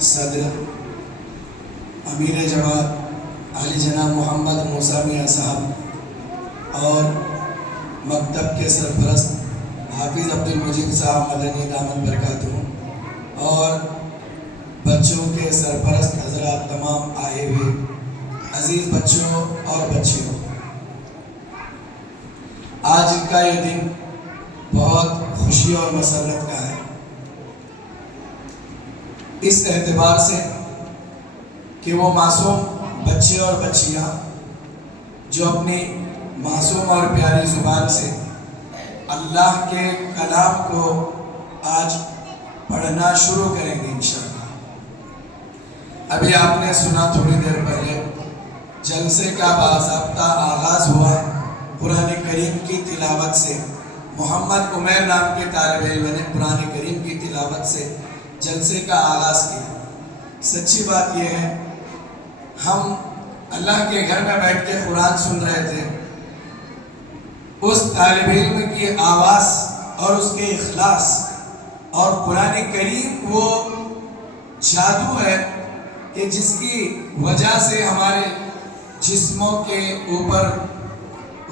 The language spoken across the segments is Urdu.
صدر امیر جماعت عالی جناب محمد موسیٰ میاں صاحب اور مکتب کے سرپرست حافظ عبدالمجید صاحب مدنی دامن برکاتہ اور بچوں کے سرپرست حضرات تمام آئے ہوئے عزیز بچوں اور بچیوں، آج کا یہ دن بہت خوشی اور مسرت کا ہے، اس اعتبار سے کہ وہ معصوم بچے اور بچیاں جو اپنی معصوم اور پیاری زبان سے اللہ کے کلام کو آج پڑھنا شروع کریں گے انشاءاللہ۔ ابھی آپ نے سنا تھوڑی دیر پہلے جلسے کا باضابطہ آغاز ہوا قرآن کریم کی تلاوت سے۔ محمد عمیر نام کے طالب علم نے قرآن کریم کی تلاوت سے جلسے کا آغاز کیا۔ سچی بات یہ ہے، ہم اللہ کے گھر میں بیٹھ کے قرآن سن رہے تھے، اس طالب علم کی آواز اور اس کے اخلاص اور قرآن کریم وہ جادو ہے کہ جس کی وجہ سے ہمارے جسموں کے اوپر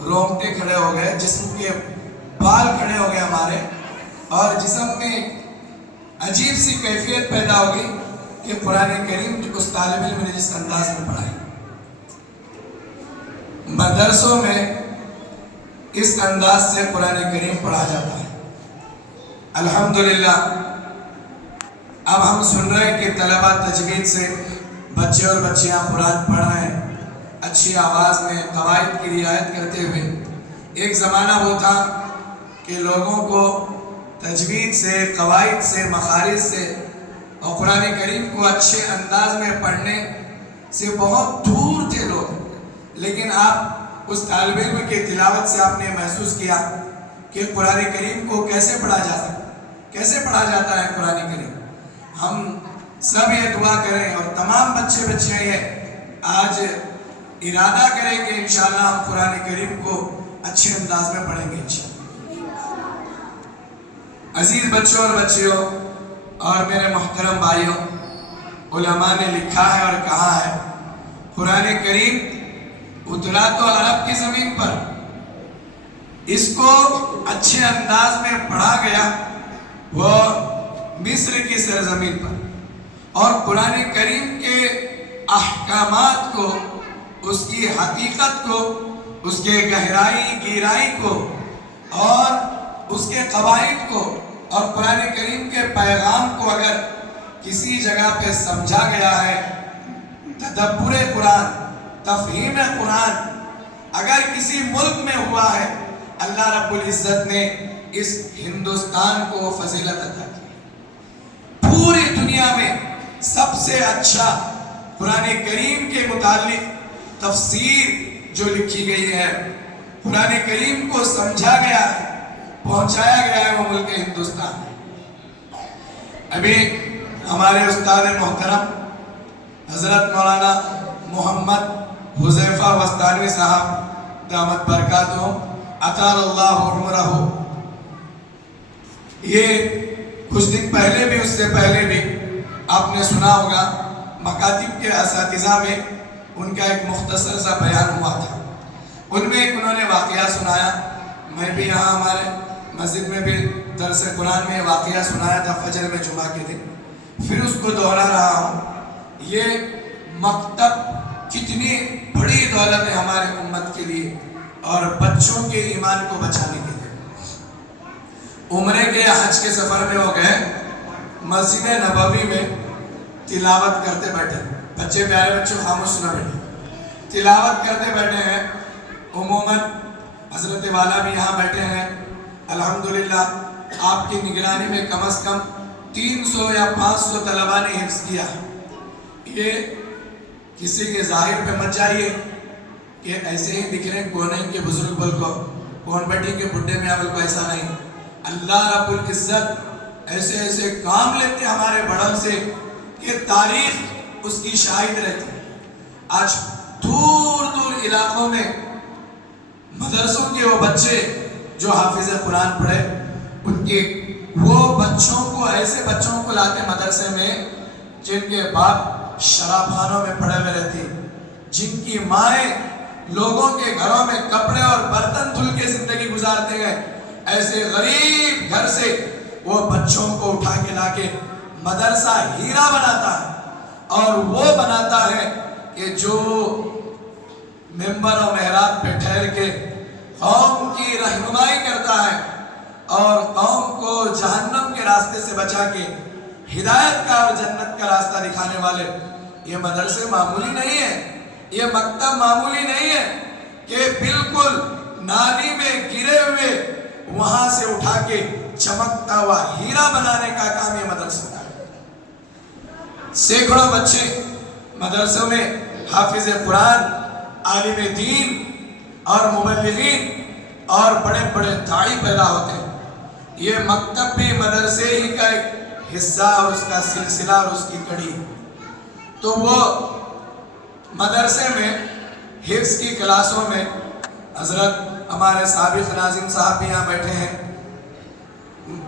رونگٹے کھڑے ہو گئے، جسم کے بال کھڑے ہو گئے ہمارے، اور جسم میں عجیب سی کیفیت پیدا ہو گئی کہ قرآن کریم اس طالب علم نے جس انداز میں پڑھا ہے۔ مدرسوں میں اس انداز سے قرآن کریم پڑھا جاتا ہے۔ الحمدللہ اب ہم سن رہے ہیں کہ طلبہ تجوید سے بچے اور بچیاں قرآن پڑھ رہے ہیں اچھی آواز میں، قواعد کی رعایت کرتے ہوئے۔ ایک زمانہ وہ تھا کہ لوگوں کو تجوید سے، قواعد سے، مخارج سے اور قرآن کریم کو اچھے انداز میں پڑھنے سے بہت دور تھے لوگ، لیکن آپ اس طالب علم کی تلاوت سے آپ نے محسوس کیا کہ قرآن کریم کو کیسے پڑھا جا سکتا ہے، کیسے پڑھا جاتا ہے قرآن کریم۔ ہم سب یہ دعا کریں اور تمام بچے بچیاں یہ آج ارادہ کریں کہ انشاءاللہ ہم قرآن کریم کو اچھے انداز میں پڑھیں گے انشاءاللہ۔ عزیز بچوں اور بچیوں اور میرے محترم بھائیوں، علماء نے لکھا ہے اور کہا ہے قرآن کریم اترا تو عرب کی زمین پر، اس کو اچھے انداز میں پڑھا گیا وہ مصر کی سرزمین پر، اور قرآن کریم کے احکامات کو، اس کی حقیقت کو، اس کے گہرائی کو اور اس کے قواعد کو اور قرآن کریم کے پیغام کو اگر کسی جگہ پہ سمجھا گیا ہے، تدبر قرآن، تفہیم قرآن اگر کسی ملک میں ہوا ہے، اللہ رب العزت نے اس ہندوستان کو فضیلت عطا کی۔ پوری دنیا میں سب سے اچھا قرآن کریم کے متعلق تفسیر جو لکھی گئی ہے، قرآن کریم کو سمجھا گیا ہے، پہنچایا گیا ہے، وہ ملک ہندوستان ہے۔ ابھی ہمارے استاد محترم حضرت مولانا محمد حذیفہ وستانوی صاحب دامت برکاتہ اطال اللہ عمرہ، یہ کچھ دن پہلے بھی، اس سے پہلے بھی آپ نے سنا ہوگا مکاتب کے اساتذہ میں ان کا ایک مختصر سا بیان ہوا تھا۔ ان میں ایک انہوں نے واقعہ سنایا، میں بھی یہاں ہمارے مسجد میں بھی درس قرآن میں واقعہ سنایا تھا فجر میں جمعہ کے دن، پھر اس کو دہرا رہا ہوں۔ یہ مکتب کتنی بڑی دولت ہے ہمارے امت کے لیے اور بچوں کے ایمان کو بچانے کے لیے۔ عمرے کے حج کے سفر میں ہو گئے، مسجد نبوی میں تلاوت کرتے بیٹھے، بچے پیارے بچوں خاموش سنا بیٹھے، تلاوت کرتے بیٹھے ہیں۔ عموماً حضرت والا بھی یہاں بیٹھے ہیں، الحمدللہ آپ کی نگرانی میں کم از کم 300 یا 500 طلبہ نے حفظ کیا۔ یہ کسی کے ظاہر پہ مت جائیے کہ ایسے ہی دکھ رہے ہیں، کون ہے ان کے بزرگ بل کو، کون بیٹھی کے بڈھے میں بل کو، ایسا نہیں۔ اللہ رب العزت ایسے ایسے کام لیتے ہمارے بڑوں سے کہ تاریخ اس کی شاہد رہتی۔ آج دور دور علاقوں میں مدرسوں کے وہ بچے جو حافظ قرآن پڑھے، ان کے وہ بچوں کو، ایسے بچوں کو لاتے مدرسے میں جن کے باپ شراب خانوں میں پڑے ہوئے رہتے ہیں، جن کی مائیں لوگوں کے گھروں میں کپڑے اور برتن دھل کے زندگی گزارتے ہیں، ایسے غریب گھر سے وہ بچوں کو اٹھا کے لا کے مدرسہ ہیرا بناتا ہے، اور وہ بناتا ہے کہ جو ممبر و محراب پہ ٹھہر کے قوم کی رہنمائی کرتا ہے اور قوم کو جہنم کے راستے سے بچا کے ہدایت کا اور جنت کا راستہ دکھانے والے، یہ مدرسے معمولی نہیں ہے، یہ مکتب معمولی نہیں ہے کہ بالکل نالی میں گرے ہوئے وہاں سے اٹھا کے چمکتا ہوا ہیرا بنانے کا کام یہ مدرسوں کا ہے۔ سینکڑوں بچے مدرسوں میں حافظ قرآن، عالم دین اور مبلغین اور بڑے بڑے داعی پیدا ہوتے ہیں۔ یہ مکتب بھی مدرسے ہی کا ایک حصہ اور اس کا سلسلہ اور اس کی کڑی ہے۔ تو وہ مدرسے میں حفظ کی کلاسوں میں حضرت ہمارے سابق ناظم صاحب بھی یہاں بیٹھے ہیں،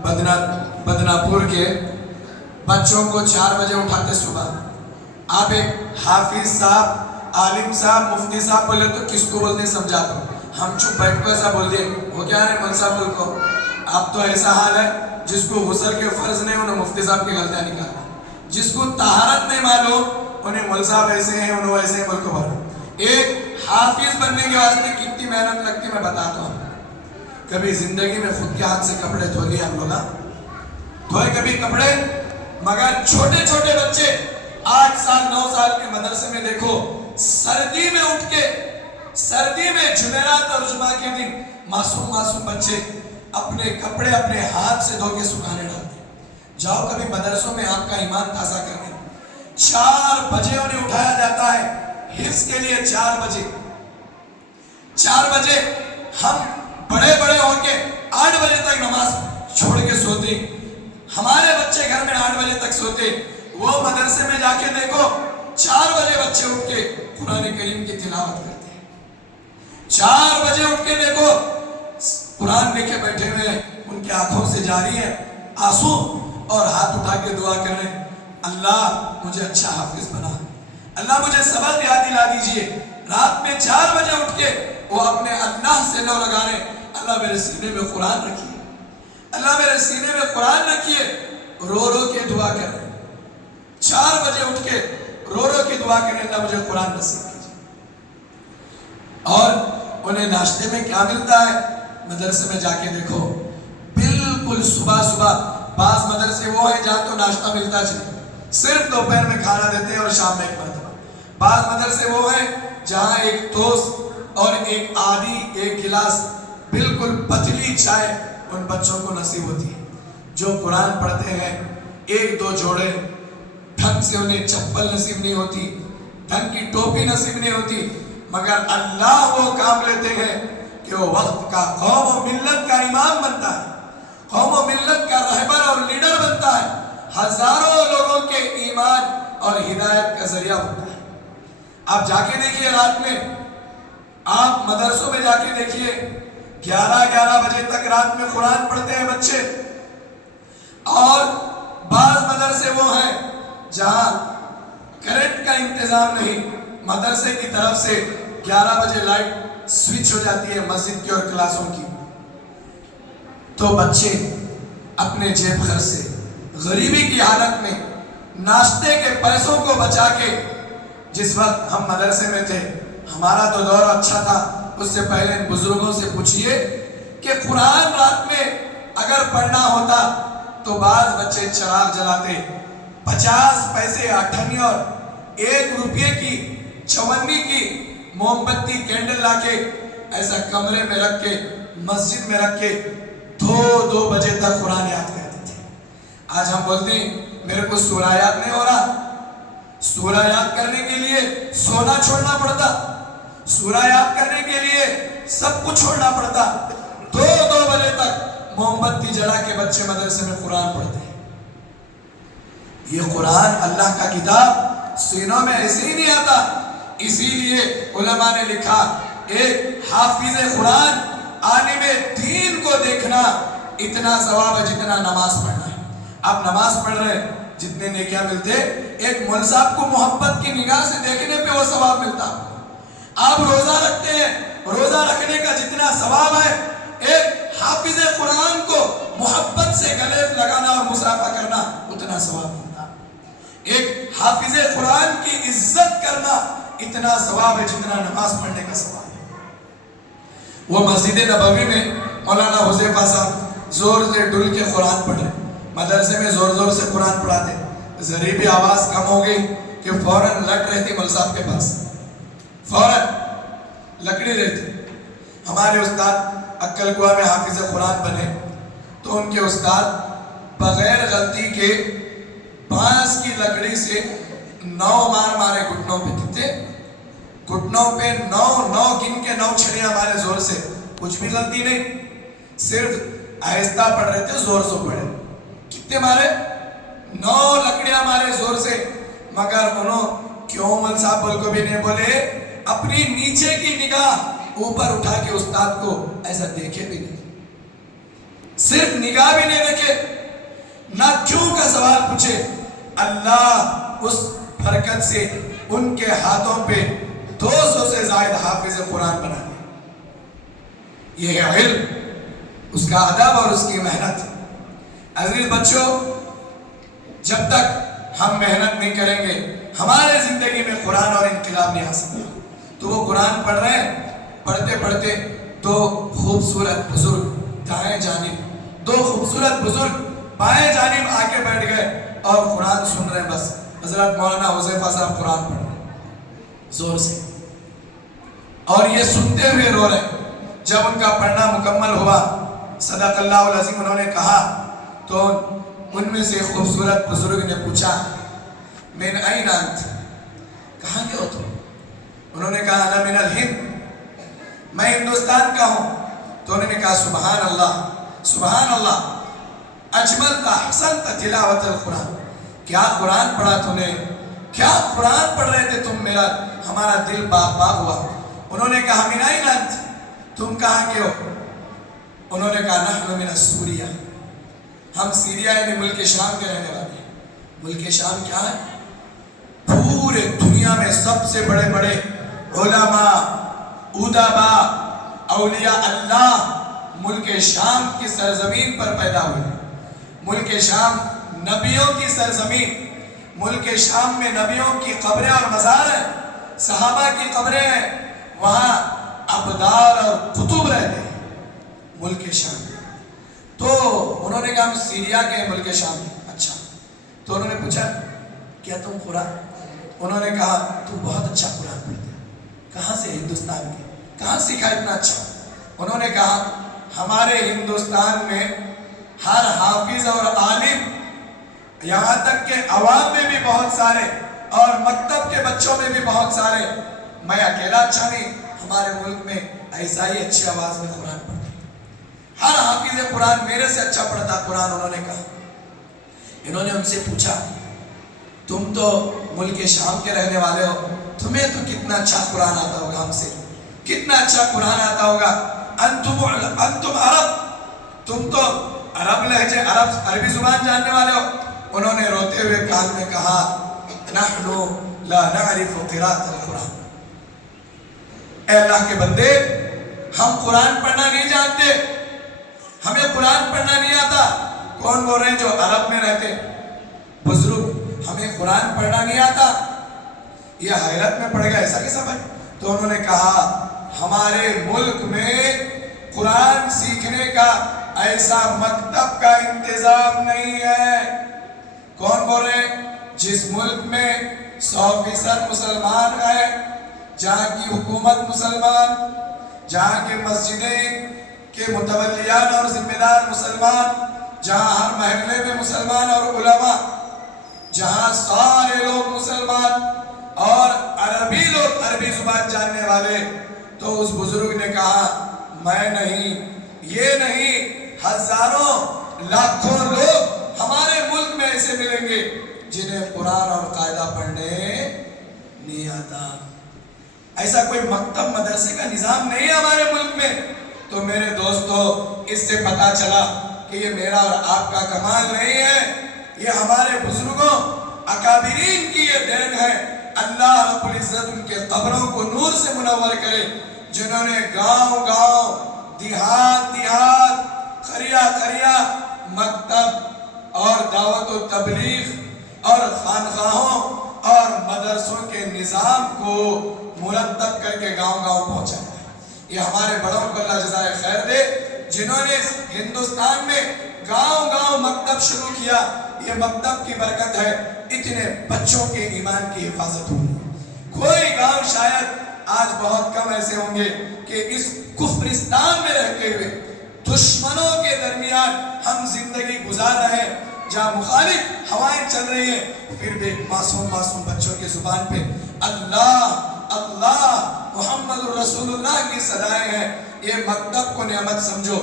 بدنا پور کے بچوں کو 4 بجے اٹھاتے صبح۔ آپ ایک حافظ صاحب، عالم صاحب، مفتی صاحب بولے تو کس کو بولتے سمجھا دو، ہم چپ بیٹھ کو ایسا بول دیں وہ کیا ہے مول صاحب بول کو۔ اب تو ایسا حال ہے جس کو غسل کے فرض نہیں انہیں مفتی صاحب کی غلطیاں نکالنا، جس کو طہارت نہیں معلوم انہیں مول صاحب ایسے ہیں انہوں ایسے ہیں بول کو بولو۔ ایک حافظ بننے کے واسطے کتنی محنت لگتی میں بتاتا ہوں۔ کبھی زندگی میں خود کے ہاتھ سے کپڑے دھو لیے ہم لوگ، دھوئے کبھی کپڑے، مگر چھوٹے چھوٹے بچے 8 سال 9 سال کے مدرسے میں دیکھو سردی میں اٹھ کے، سردی میں جمعرات اور جمعہ کے دن معصوم معصوم بچے اپنے کپڑے اپنے ہاتھ سے دھو کے سکھانے ڈالتے۔ جاؤ کبھی مدرسوں میں آپ کا ایمان تازہ کرنے، 4 بجے انہیں اٹھایا جاتا ہے حفظ کے لیے۔ 4 بجے ہم بڑے بڑے ہو کے 8 بجے تک نماز چھوڑ کے سوتے، ہمارے بچے گھر میں 8 بجے تک سوتے، وہ مدرسے میں جا کے دیکھو 4 بجے بچے اٹھ کے قرآن کریم کی تلاوت کرتے ہیں۔ 4 بجے اٹھ کے دیکھو قرآن لے کے بیٹھے ہوئے ہیں، ان کے آنکھوں سے جاری ہے آنسو اور ہاتھ اٹھا کے دعا کر رہے ہیں، اللہ مجھے اچھا حافظ بنا، اللہ مجھے سبق یاد دلا دیجئے۔ رات میں 4 بجے اٹھ کے وہ اپنے اللہ سے لو لگا رہے، اللہ میرے سینے میں قرآن رکھیے، اللہ میرے سینے میں قرآن رکھیے، رو رو کے دعا کر رہے۔ 4 بجے اٹھ کے رو رو کے دعا کریں اللہ مجھے قرآن نصیب کیجیے۔ اور انہیں ناشتے میں کیا ملتا ہے؟ مدرسے میں جا کے دیکھو بالکل صبح بعض مدرسے وہ ہیں جہاں تو ناشتہ ملتا چلے، صرف دوپہر میں کھانا دیتے ہیں اور شام میں ایک مرتبہ۔ بعض مدرسے وہ ہیں جہاں ایک ٹوسٹ اور ایک گلاس بالکل پتلی چائے ان بچوں کو نصیب ہوتی ہے۔ جو قرآن پڑھتے ہیں 1-2 جوڑے، ڈھنگ سے انہیں چپل نصیب نہیں ہوتی، ڈھنگ کی ٹوپی نصیب نہیں ہوتی، مگر اللہ وہ کام لیتے ہیں کہ وہ وقت کا قوم و ملت کا امام بنتا ہے، قوم و ملت کا رہبر اور لیڈر بنتا ہے، ہزاروں لوگوں کے ایمان اور ہدایت کا ذریعہ ہوتا ہے۔ آپ جا کے دیکھیے رات میں، آپ مدرسوں میں جا کے دیکھیے 11 بجے تک رات میں قرآن پڑھتے ہیں بچے۔ اور بعض مدرسے وہ ہیں جہاں کرنٹ کا انتظام نہیں، مدرسے کی طرف سے 11 بجے لائٹ سوئچ ہو جاتی ہے مسجد کی اور کلاسوں کی، تو بچے اپنے جیب خرچ سے غریبی کی حالت میں ناشتے کے پیسوں کو بچا کے، جس وقت ہم مدرسے میں تھے ہمارا تو دور اچھا تھا، اس سے پہلے بزرگوں سے پوچھئے کہ قرآن رات میں اگر پڑھنا ہوتا تو بعض بچے چراغ جلاتے، 50 پیسے اٹھنی اور 1 روپے کی چونی کی موم بتی کینڈل لا کے ایسا کمرے میں رکھ کے مسجد میں رکھ کے 2 بجے تک قرآن یاد کرتے تھے۔ آج ہم بولتے ہیں میرے کو سورہ یاد نہیں ہو رہا، سورہ یاد کرنے کے لیے سونا چھوڑنا پڑتا، سورہ یاد کرنے کے لیے سب کچھ چھوڑنا پڑتا، 2 بجے تک موم بتی جلا کے بچے مدرسے میں قرآن پڑھتے ہیں۔ یہ قرآن اللہ کا کتاب سینوں میں ایسے ہی نہیں آتا، اسی لیے علماء نے لکھا ایک حافظ قرآن عالم دین کو دیکھنا اتنا ثواب ہے جتنا نماز پڑھنا ہے۔ آپ نماز پڑھ رہے ہیں جتنے نیکیاں ملتے ایک مول صاحب کو محبت کی نگاہ سے دیکھنے پہ وہ ثواب ملتا آپ روزہ رکھتے ہیں روزہ رکھنے کا جتنا ثواب ہے ایک حافظ قرآن کو محبت سے گلے لگانا اور مصافحہ کرنا اتنا ثواب ملتا ایک حافظ قرآن کی عزت کرنا اتنا ثواب ہے جتنا نماز پڑھنے کا ثواب ہے وہ مسجد نبوی میں مولانا حذیفہ صاحب زور سے ڈل کے قرآن پڑھ رہے مدرسے میں زور زور سے قرآن پڑھاتے ذریعی آواز کم ہو گئی کہ فوراً لٹ رہتی مول صاحب کے پاس فوراً لکڑی رہتی ہمارے استاد عقل گوا میں حافظ قرآن بنے تو ان کے استاد بغیر غلطی کے بانس کی لکڑی سے 9 مار مارے گھٹنوں پہ کتنے گھٹنوں پہ 9 گن کے 9 چھڑیاں مارے زور سے کچھ بھی غلطی نہیں صرف آہستہ پڑھ رہے تھے زور سے پڑھے کتنے مارے 9 لکڑیاں مارے زور سے مگر انہوں کیوں مول صاحب بول کو بھی نہیں بولے اپنی نیچے کی نگاہ اوپر اٹھا کے استاد کو ایسا دیکھے بھی نہیں صرف نگاہ بھی نہیں دیکھے نہ کیوں کا سوال پوچھے اللہ اس برکت سے ان کے ہاتھوں پہ 200 سے زائد حافظ قرآن بنا دیا یہ ہے علم اس کا ادب اور اس کی محنت عزیز بچوں جب تک ہم محنت نہیں کریں گے ہمارے زندگی میں قرآن اور انقلاب نہیں آ سکتا تو وہ قرآن پڑھ رہے ہیں پڑھتے پڑھتے 2 خوبصورت بزرگ دائیں جانب 2 خوبصورت بزرگ بائیں جانب آ کے بیٹھ گئے اور قرآن سن رہے ہیں بس حضرت مولانا حذیفہ صاحب قرآن پڑھ رہے ہیں زور سے اور یہ سنتے ہوئے رو رہے ہیں جب ان کا پڑھنا مکمل ہوا صدق اللہ العظیم انہوں نے کہا تو ان میں سے خوبصورت بزرگ نے پوچھا من این انت کہاں کے ہو تم انہوں نے کہا انا من الہند میں ہندوستان کا ہوں تو انہوں نے کہا سبحان اللہ اجملت احسنت تلاوت القرآن کیا قرآن پڑھا تو نے کیا قرآن پڑھ رہے تھے تم میرا ہمارا دل باغ باغ ہوا انہوں نے کہا من این انت تم کہاں کے ہو انہوں نے کہا نحن من سوریہ ہم سیریا یعنی ملک شام کے رہنے والے ہیں ملک شام کیا ہے پورے دنیا میں سب سے بڑے بڑے علماء ادباء اولیاء اللہ ملک شام کی سرزمین پر پیدا ہوئے ملک شام نبیوں کی سرزمین ملک شام میں نبیوں کی قبریں اور مزار ہیں صحابہ کی قبریں ہیں وہاں ابدال اور کتب رہتے ہیں ملک شام تو انہوں نے کہا ہم سیریا کے ملک شام اچھا تو انہوں نے پوچھا کیا تم قرآن انہوں نے کہا تم بہت اچھا قرآن پڑھتے کہاں سے ہندوستان کے کہاں سیکھا اتنا اچھا انہوں نے کہا ہمارے ہندوستان میں ہر حافظ اور عالم یہاں تک کہ عوام میں بھی بہت سارے اور مکتب کے بچوں میں بھی بہت سارے میں اکیلا اچھا نہیں ہمارے ملک میں ایسا ہی اچھی آواز میں قرآن پڑھتے ہر حافظ قرآن میرے سے اچھا پڑھتا قرآن انہوں نے کہا انہوں نے ان سے پوچھا تم تو ملک شام کے رہنے والے ہو تمہیں تو کتنا اچھا قرآن آتا ہوگا ہم سے کتنا اچھا قرآن آتا ہوگا انتم عرب تم تو عرب لہجے عربی زبان جاننے والے ہو انہوں نے روتے ہوئے کان میں کہا نحن لا نعرف قراءة القرآن اے اللہ کے بندے ہم قرآن پڑھنا نہیں جانتے ہمیں قرآن پڑھنا نہیں آتا کون بول رہے ہیں جو عرب میں رہتے بزرگ ہمیں قرآن پڑھنا نہیں آتا یہ حیرت میں پڑ گیا ایسا کیسا بھائی تو انہوں نے کہا ہمارے ملک میں قرآن سیکھنے کا ایسا مکتب کا انتظام نہیں ہے کون بول رہے ہیں جس ملک میں 100% مسلمان ہے جہاں کی حکومت مسلمان جہاں کے مسجدیں کے متولیان اور ذمہ دار مسلمان جہاں ہر محلے میں مسلمان اور علماء جہاں سارے لوگ مسلمان اور عربی لوگ عربی زبان جاننے والے تو اس بزرگ نے کہا میں نہیں یہ نہیں ہزاروں لاکھوں لوگ ہمارے ملک میں ایسے ملیں گے جنہیں قرآن اور قاعدہ پڑھنے نہیں آتا ایسا کوئی مکتب مدرسے کا نظام نہیں ہے ہمارے ملک میں تو میرے دوستو اس سے پتا چلا کہ یہ میرا اور آپ کا کمال نہیں ہے یہ ہمارے بزرگوں اکابرین کی یہ دین ہے. اللہ رب العزت ان کے قبروں کو نور سے منور کرے، جنہوں نے گاؤں گاؤں، دیہات دیہات، قریہ قریہ مکتب اور دعوت و تبلیغ اور خانقاہوں اور مدرسوں کے نظام کو مرتب کر کے گاؤں گاؤں پہنچایا. یہ ہمارے بڑوں کو اللہ جزائے خیر دے جنہوں نے ہندوستان میں گاؤں گاؤں مکتب شروع کیا. یہ مکتب کی برکت ہے، اتنے بچوں کے ایمان کی حفاظت ہوئی. کوئی گاؤں شاید آج بہت کم ایسے ہوں گے کہ اس کفرستان میں رہتے ہوئے دشمنوں کے درمیان ہم زندگی گزار رہے ہیں، جہاں مخالف ہوائیں چل رہی ہیں، پھر بھی معصوم معصوم بچوں کی زبان پہ اللہ اللہ محمد رسول اللہ کی صدائیں ہیں. یہ مکتب کو نعمت سمجھو.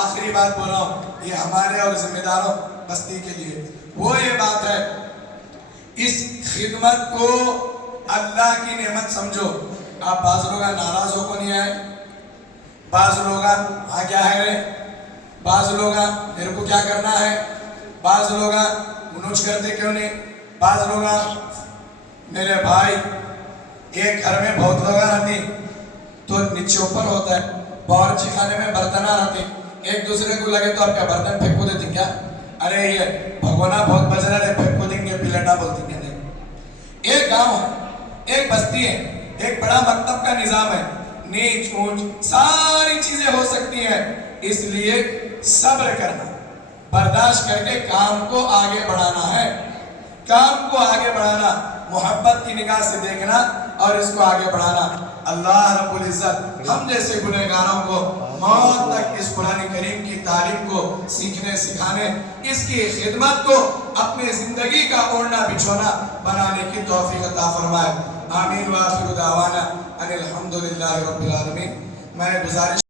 آخری بات بول رہا ہوں، یہ ہمارے اور ذمہ داروں بستی کے لیے وہ یہ بات ہے، اس خدمت کو اللہ کی نعمت سمجھو. آپ بعض لوگ ناراض ہو کو نہیں آئے، بعض لوگ ہاں کیا ہے رے، بعض لوگ میرے کو کیا کرنا ہے، بعض لوگ منوج کرتے کیوں نہیں، بعض لوگ میرے بھائی ایک گھر میں بہت لوگ رہتے تو نیچے اوپر ہوتا ہے، باورچی خانے میں برتنہ رہتے، ایک دوسرے کو لگے تو آپ کیا برتن پھینکو دیتے کیا؟ ارے یہ بھگونا بہت بج رہا ہے، پھینکو دیں گے، پلیٹا بولتے ہیں. ایک گاؤں ہے، ایک بستی ہے، ایک بڑا مکتب کا نظام ہے، نیچ اونچ ساری چیزیں ہو سکتی ہیں. اس لیے صبر کرنا، برداشت کر کے کام کو آگے بڑھانا ہے. کام کو آگے بڑھانا، محبت کی نگاہ سے دیکھنا اور اس کو آگے بڑھانا. اللہ رب العزت ہم جیسے گنہگاروں کو موت تک اس قرآن کریم کی تعلیم کو سیکھنے سکھانے، اس کی خدمت کو اپنے زندگی کا اوڑھنا بچھونا بنانے کی توفیق عطا فرمائے. آمین. وآخر دعوانا ان الحمدللہ رب العالمین. میں گزارش